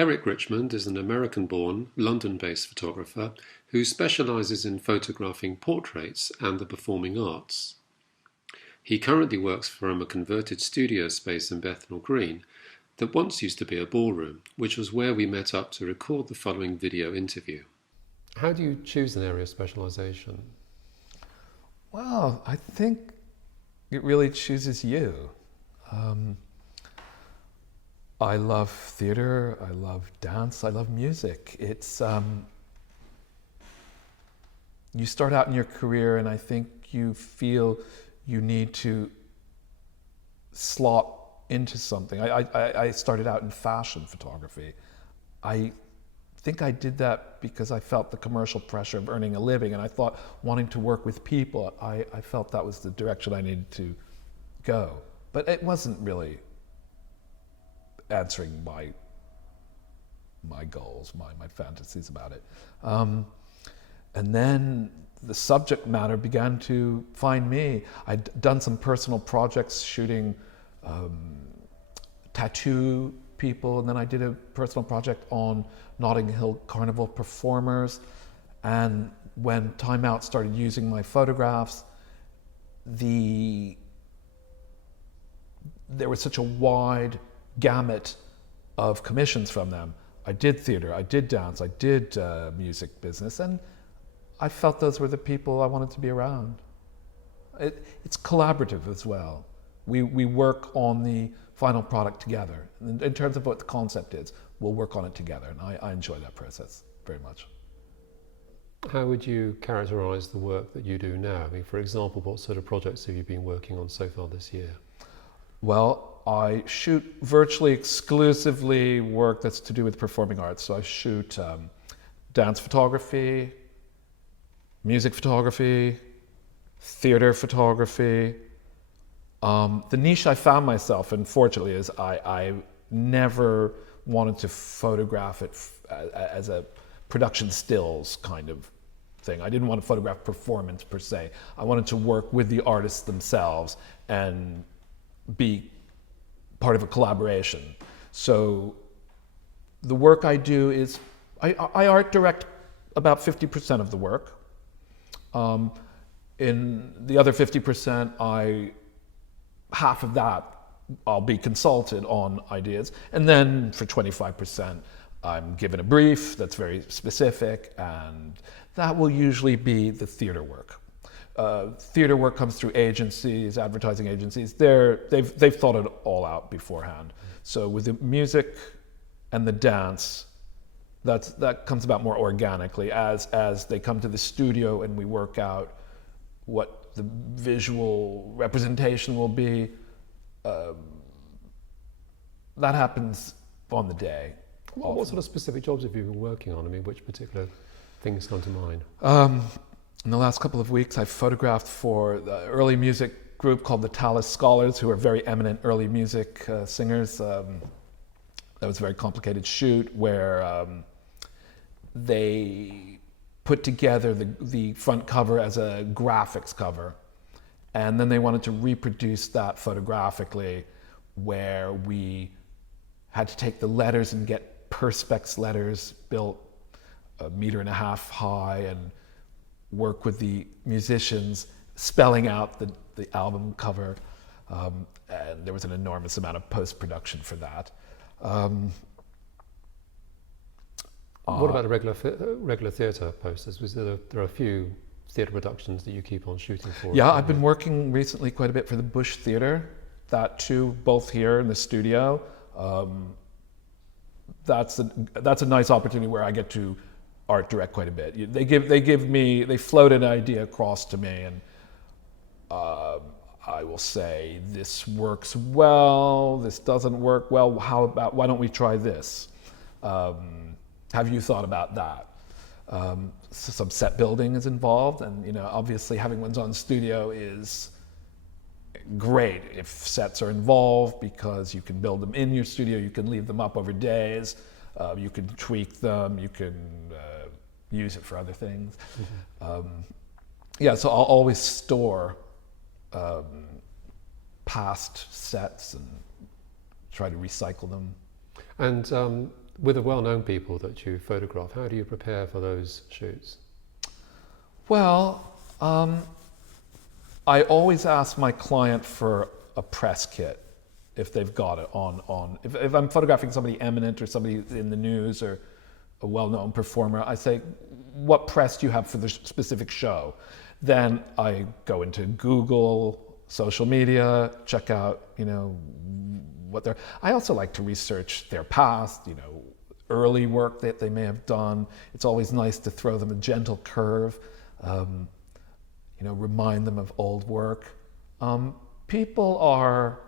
Eric Richmond is an American-born, London-based photographer who specialises in photographing portraits and the performing arts. He currently works from a converted studio space in Bethnal Green that once used to be a ballroom, which was where we met up to record the following video interview. How do you choose an area of specialisation? Well, I think it really chooses you. I love theater, I love dance, I love music. It's, you start out in your career and I think you feel you need to slot into something. I started out in fashion photography. I think I did that because I felt the commercial pressure of earning a living, and I thought wanting to work with people, I felt that was the direction I needed to go. But it wasn't really answering my goals, my fantasies about it. And then the subject matter began to find me. I'd done some personal projects shooting tattoo people, and then I did a personal project on Notting Hill Carnival performers. And when Time Out started using my photographs, there was such a wide gamut of commissions from them. I did theater, I did dance, I did music business, and I felt those were the people I wanted to be around. It's collaborative as well. We work on the final product together. In terms of what the concept is, we'll work on it together, and I enjoy that process very much. How would you characterise the work that you do now? I mean, for example, what sort of projects have you been working on so far this year? Well, I shoot virtually exclusively work that's to do with performing arts. So I shoot dance photography, music photography, theater photography. The niche I found myself in, fortunately, is I never wanted to photograph it as a production stills kind of thing. I didn't want to photograph performance per se. I wanted to work with the artists themselves and be part of a collaboration. So the work I do is, I art direct about 50% of the work. In the other 50%, half of that I'll be consulted on ideas, and then for 25% I'm given a brief that's very specific, and that will usually be the theater work. Theater work comes through agencies, advertising agencies. They've thought it all out beforehand. So with the music and the dance, that comes about more organically as they come to the studio and we work out what the visual representation will be. That happens on the day. What sort of specific jobs have you been working on? I mean, which particular things come to mind? In the last couple of weeks, I've photographed for the early music group called the Tallis Scholars, who are very eminent early music singers. That was a very complicated shoot where they put together the front cover as a graphics cover. And then they wanted to reproduce that photographically, where we had to take the letters and get Perspex letters built 1.5 meters high and work with the musicians spelling out the album cover. And there was an enormous amount of post-production for that. What about the regular theatre posters? There are a few theatre productions that you keep on shooting for. Yeah, I've been working recently quite a bit for the Bush Theatre. That too, both here in the studio. That's a nice opportunity where I get to art direct quite a bit. They float an idea across to me, and I will say, this works well, this doesn't work well, why don't we try this? Have you thought about that? So some set building is involved, and obviously having one's own studio is great if sets are involved, because you can build them in your studio, you can leave them up over days, you can tweak them, you can use it for other things. So I'll always store past sets and try to recycle them. And With the well-known people that you photograph, how do you prepare for those shoots? Well, I always ask my client for a press kit if they've got it if I'm photographing somebody eminent or somebody in the news or a well-known performer, I say, what press do you have for the specific show? Then I go into Google, social media, check out, what they're... I also like to research their past, early work that they may have done. It's always nice to throw them a gentle curve, remind them of old work. People are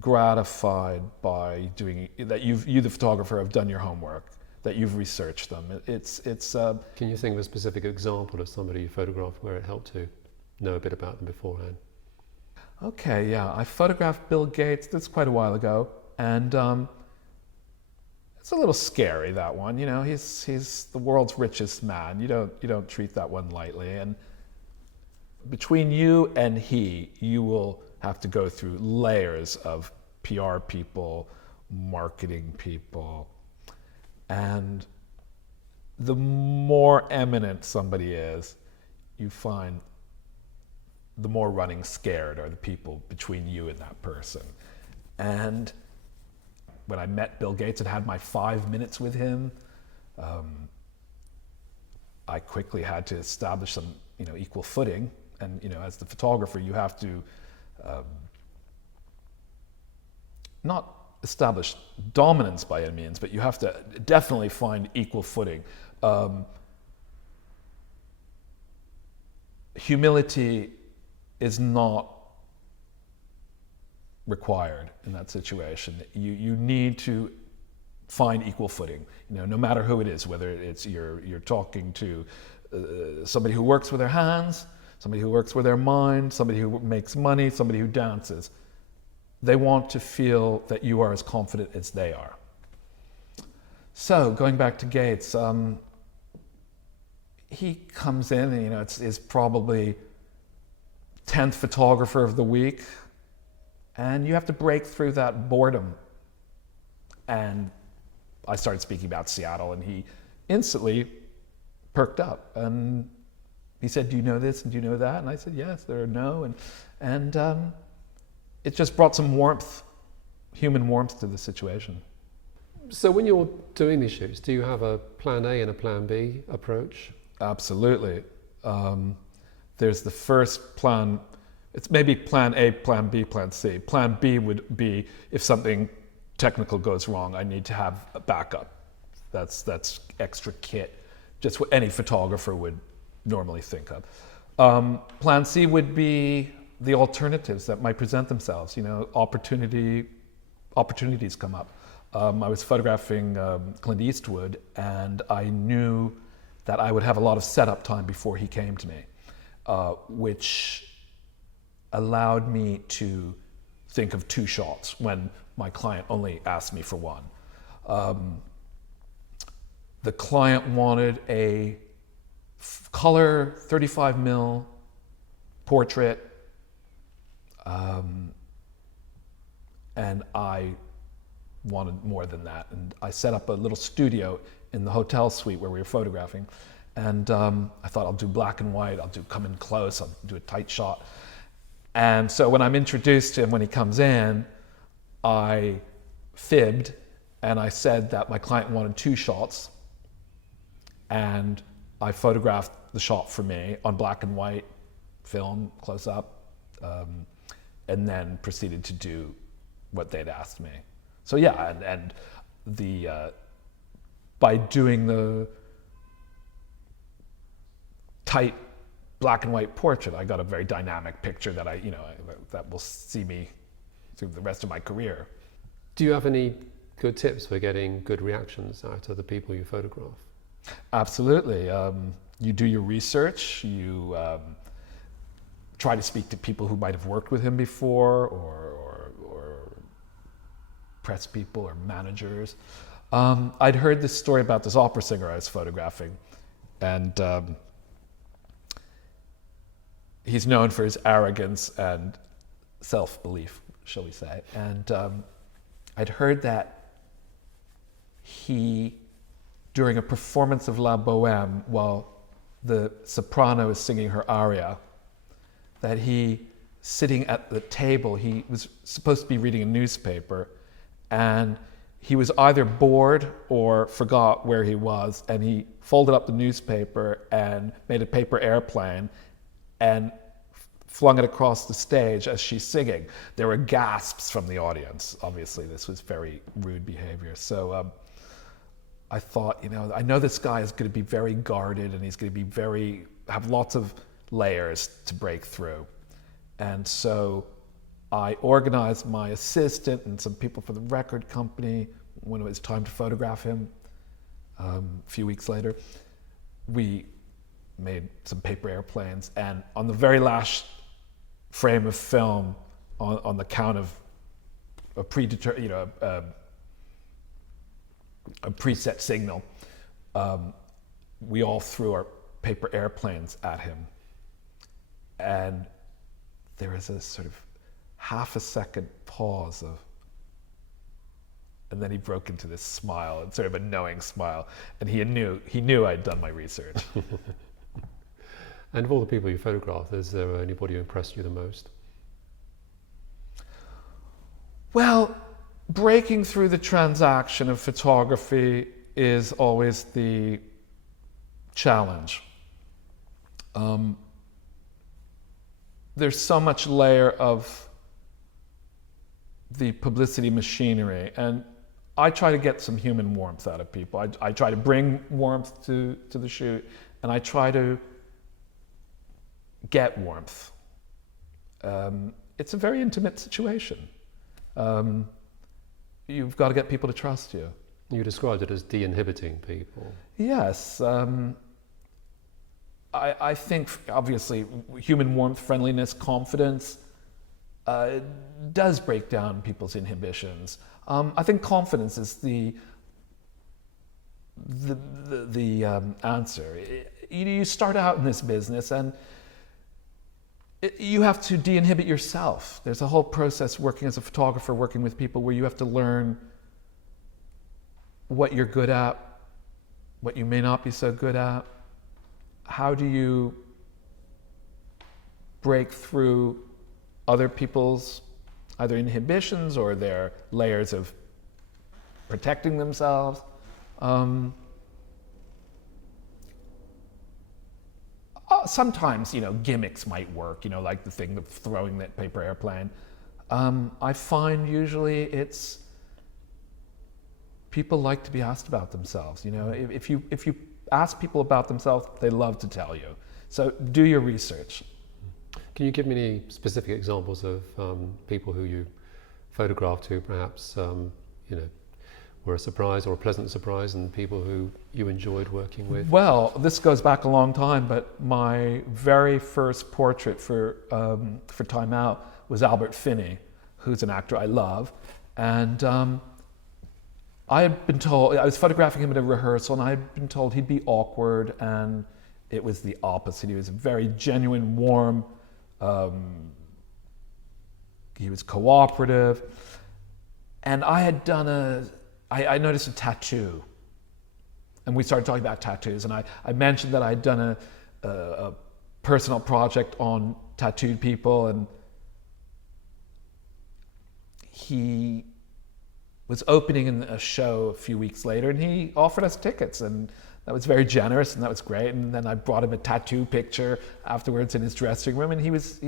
gratified by doing that. You, the photographer, have done your homework, that you've researched them. It's. Can you think of a specific example of somebody you photographed where it helped to know a bit about them beforehand? Okay, yeah, I photographed Bill Gates. That's quite a while ago, and it's a little scary, that one. He's the world's richest man. You don't treat that one lightly, and between you and you will have to go through layers of PR people, marketing people, and the more eminent somebody is, you find the more running scared are the people between you and that person. And when I met Bill Gates and had my 5 minutes with him, I quickly had to establish some, equal footing. And, as the photographer, you have to not establish dominance by any means, but you have to definitely find equal footing. Humility is not required in that situation. You need to find equal footing, no matter who it is, whether it's you're talking to somebody who works with their hands, somebody who works with their mind, somebody who makes money, somebody who dances. They want to feel that you are as confident as they are. So going back to Gates, he comes in and, it's probably 10th photographer of the week, and you have to break through that boredom. And I started speaking about Seattle, and he instantly perked up, and he said, "Do you know this and do you know that?" And I said, "Yes, there are no," and it just brought some warmth, human warmth to the situation. So when you're doing these shoots, do you have a plan A and a plan B approach? Absolutely. There's the first plan. It's maybe plan A, plan B, plan C. Plan B would be if something technical goes wrong, I need to have a backup. That's extra kit, just what any photographer would normally think of. Plan C would be the alternatives that might present themselves. Opportunities come up. I was photographing Clint Eastwood, and I knew that I would have a lot of setup time before he came to me, which allowed me to think of 2 shots when my client only asked me for 1. The client wanted a color 35 mil portrait, and I wanted more than that. And I set up a little studio in the hotel suite where we were photographing. And I thought, I'll do black and white, I'll do come in close, I'll do a tight shot. And so when I'm introduced to him, when he comes in, I fibbed and I said that my client wanted 2 shots. And I photographed the shot for me on black and white film, close up, and then proceeded to do what they'd asked me. So yeah, and the by doing the tight black and white portrait, I got a very dynamic picture that that will see me through the rest of my career. Do you have any good tips for getting good reactions out of the people you photograph? Absolutely. You do your research. You try to speak to people who might have worked with him before, or press people or managers. I'd heard this story about this opera singer I was photographing, and he's known for his arrogance and self-belief, shall we say. And I'd heard that he, during a performance of La Bohème, while the soprano is singing her aria, that he, sitting at the table, he was supposed to be reading a newspaper, and he was either bored or forgot where he was, and he folded up the newspaper and made a paper airplane and flung it across the stage as she's singing. There were gasps from the audience. Obviously, this was very rude behavior. So I thought, I know this guy is going to be very guarded, and he's going to be have lots of layers to break through. And so I organized my assistant and some people for the record company. When it was time to photograph him, a few weeks later, we made some paper airplanes, and on the very last frame of film, on the count of a preset signal, we all threw our paper airplanes at him, and there was a sort of half a second pause and then he broke into this smile, and sort of a knowing smile, and he knew I'd done my research. And of all the people you photographed, is there anybody who impressed you the most? Well, breaking through the transaction of photography is always the challenge. There's so much layer of the publicity machinery, and I try to get some human warmth out of people. I try to bring warmth to the shoot, and I try to get warmth. It's a very intimate situation. You've got to get people to trust you. You described it as de-inhibiting people. Yes. I think, obviously, human warmth, friendliness, confidence does break down people's inhibitions. I think confidence is the answer. You start out in this business, and you have to de-inhibit yourself. There's a whole process working as a photographer, working with people, where you have to learn what you're good at, what you may not be so good at. How do you break through other people's either inhibitions or their layers of protecting themselves? Sometimes, gimmicks might work, like the thing of throwing that paper airplane. I find usually it's people like to be asked about themselves. If you ask people about themselves, they love to tell you. So do your research. Can you give me any specific examples of people who you photographed who perhaps were a surprise or a pleasant surprise, and people who you enjoyed working with? Well, this goes back a long time, but my very first portrait for Time Out was Albert Finney, who's an actor I love, and I had been told, I was photographing him at a rehearsal, and I had been told he'd be awkward, and it was the opposite. He was very genuine, warm. He was cooperative, and I had done I noticed a tattoo, and we started talking about tattoos, and I mentioned that I'd done a personal project on tattooed people, and he was opening in a show a few weeks later, and he offered us tickets, and that was very generous, and that was great. And then I brought him a tattoo picture afterwards in his dressing room, and he was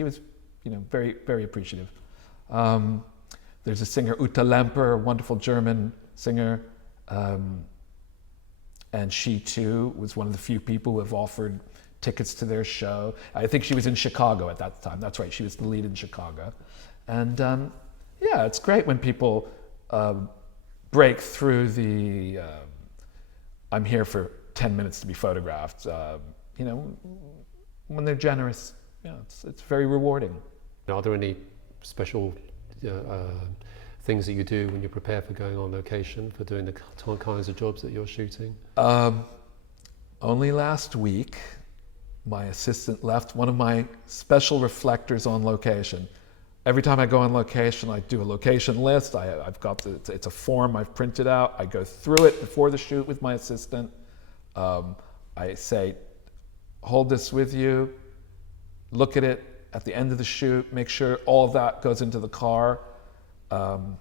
very, very appreciative. There's a singer, Uta Lemper, a wonderful German singer, and she too was one of the few people who have offered tickets to their show. I think she was in Chicago at that time. That's right, she was the lead in Chicago. And it's great when people break through the I'm here for 10 minutes to be photographed. When they're generous, it's very rewarding. Are there any special things that you do when you prepare for going on location, for doing the kinds of jobs that you're shooting? Only last week, my assistant left one of my special reflectors on location. every time I go on location, I do a location list. I've got it's a form I've printed out. I go through it before the shoot with my assistant. I say, hold this with you, look at it at the end of the shoot, make sure all of that goes into the car. So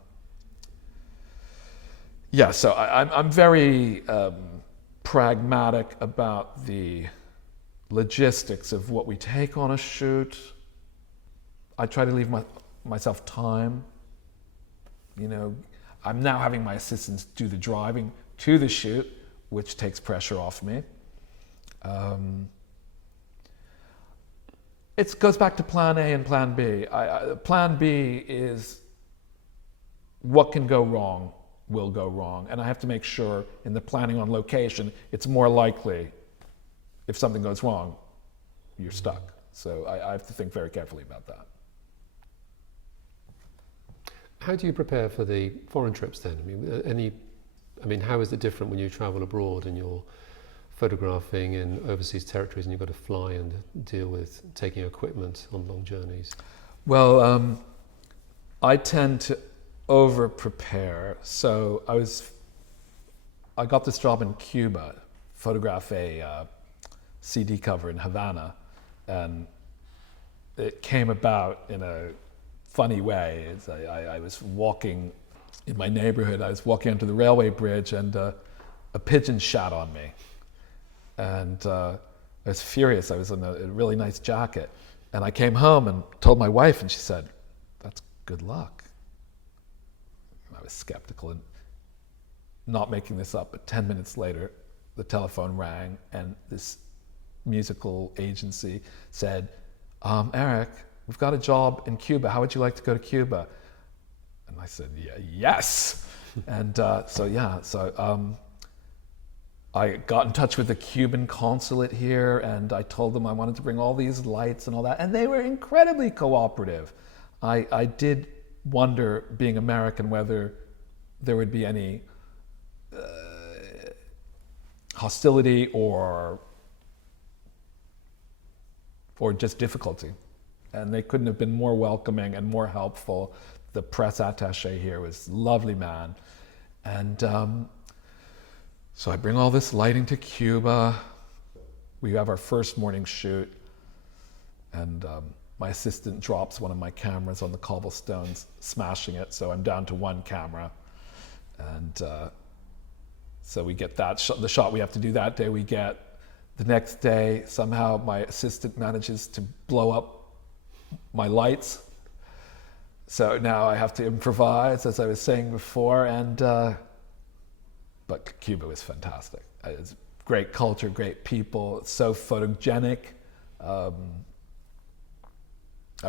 I'm very pragmatic about the logistics of what we take on a shoot. I try to leave myself time. You know, I'm now having my assistants do the driving to the shoot, which takes pressure off me. It goes back to plan A and plan B. Plan B is what can go wrong will go wrong. And I have to make sure in the planning on location, it's more likely if something goes wrong, you're stuck. So I have to think very carefully about that. How do you prepare for the foreign trips then? How is it different when you travel abroad and you're photographing in overseas territories and you've got to fly and deal with taking equipment on long journeys? Well, I tend to over prepare. So I got this job in Cuba, photograph a CD cover in Havana, and it came about in a funny way. I was walking in my neighborhood, I was walking onto the railway bridge, and a pigeon shat on me. And I was furious. I was in a really nice jacket. And I came home and told my wife, and she said, "That's good luck." And I was skeptical, and not making this up, but 10 minutes later, the telephone rang, and this musical agency said, "Eric, we've got a job in Cuba. How would you like to go to Cuba?" And I said, "Yeah, yes." And I got in touch with the Cuban consulate here, and I told them I wanted to bring all these lights and all that, and they were incredibly cooperative. I did wonder, being American, whether there would be any hostility or just difficulty. And they couldn't have been more welcoming and more helpful. The press attaché here was a lovely man. And so I bring all this lighting to Cuba. We have our first morning shoot, and my assistant drops one of my cameras on the cobblestones, smashing it, so I'm down to one camera. And so we get the shot we have to do that day, we get. The next day, somehow my assistant manages to blow up my lights. So now I have to improvise, as I was saying before, but Cuba was fantastic. It's great culture, great people, it's so photogenic. I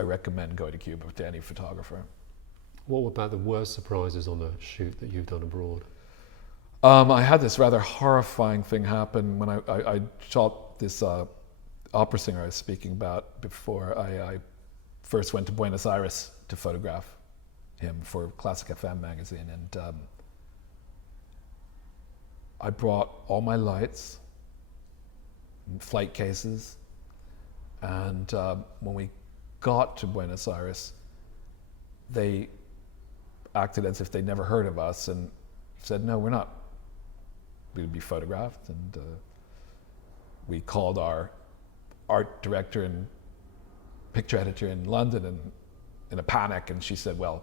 recommend going to Cuba to any photographer. What about the worst surprises on a shoot that you've done abroad? I had this rather horrifying thing happen when I shot this opera singer I was speaking about before. I first went to Buenos Aires to photograph him for Classic FM magazine, and I brought all my lights, flight cases, and when we got to Buenos Aires, they acted as if they'd never heard of us and said, "No, we're not going to be photographed." And we called our art director and picture editor in London and in a panic, and she said, "Well,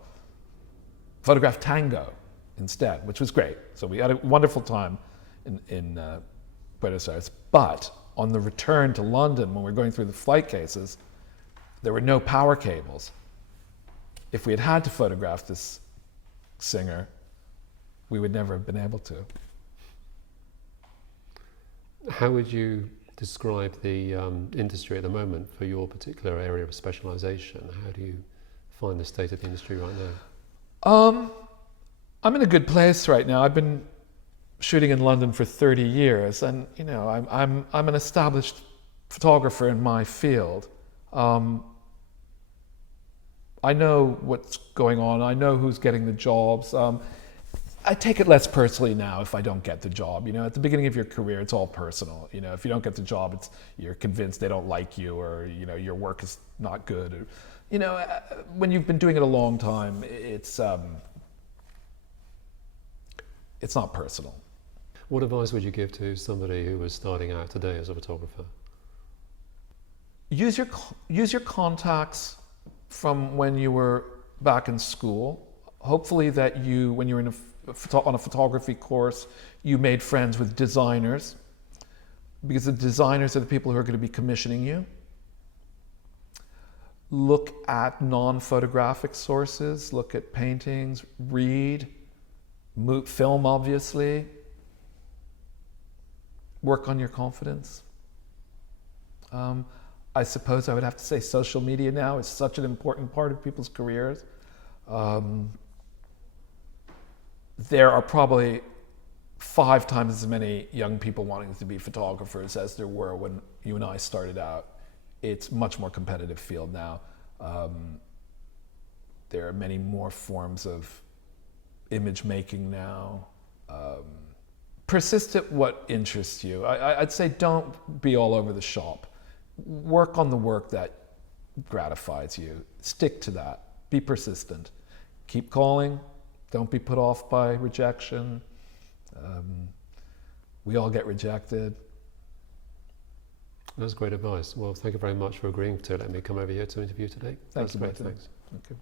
photograph tango instead," which was great. So we had a wonderful time in Buenos Aires. But on the return to London, when we were going through the flight cases, there were no power cables. If we had to photograph this singer, we would never have been able to. How would you describe the industry at the moment for your particular area of specialization? How do you find the state of the industry right now? I'm in a good place right now. I've been shooting in London for 30 years, and I'm an established photographer in my field. I know what's going on. I know who's getting the jobs. I take it less personally now if I don't get the job. You know, at the beginning of your career, it's all personal. You know, if you don't get the job, you're convinced they don't like you, or you know your work is not good. Or, you know, when you've been doing it a long time, it's not personal. What advice would you give to somebody who was starting out today as a photographer? Use your contacts from when you were back in school. Hopefully that when you were on a photography course, you made friends with designers, because the designers are the people who are going to be commissioning you. Look at non-photographic sources, look at paintings, read, film obviously. Work on your confidence. I suppose I would have to say social media now is such an important part of people's careers. There are probably 5 times as many young people wanting to be photographers as there were when you and I started out. It's a much more competitive field now. There are many more forms of image making now. Persist at what interests you. I'd say don't be all over the shop. Work on the work that gratifies you. Stick to that. Be persistent. Keep calling. Don't be put off by rejection. We all get rejected. That's great advice. Well, thank you very much for agreeing to let me come over here to interview today. Thank you. Great. Thanks. Okay.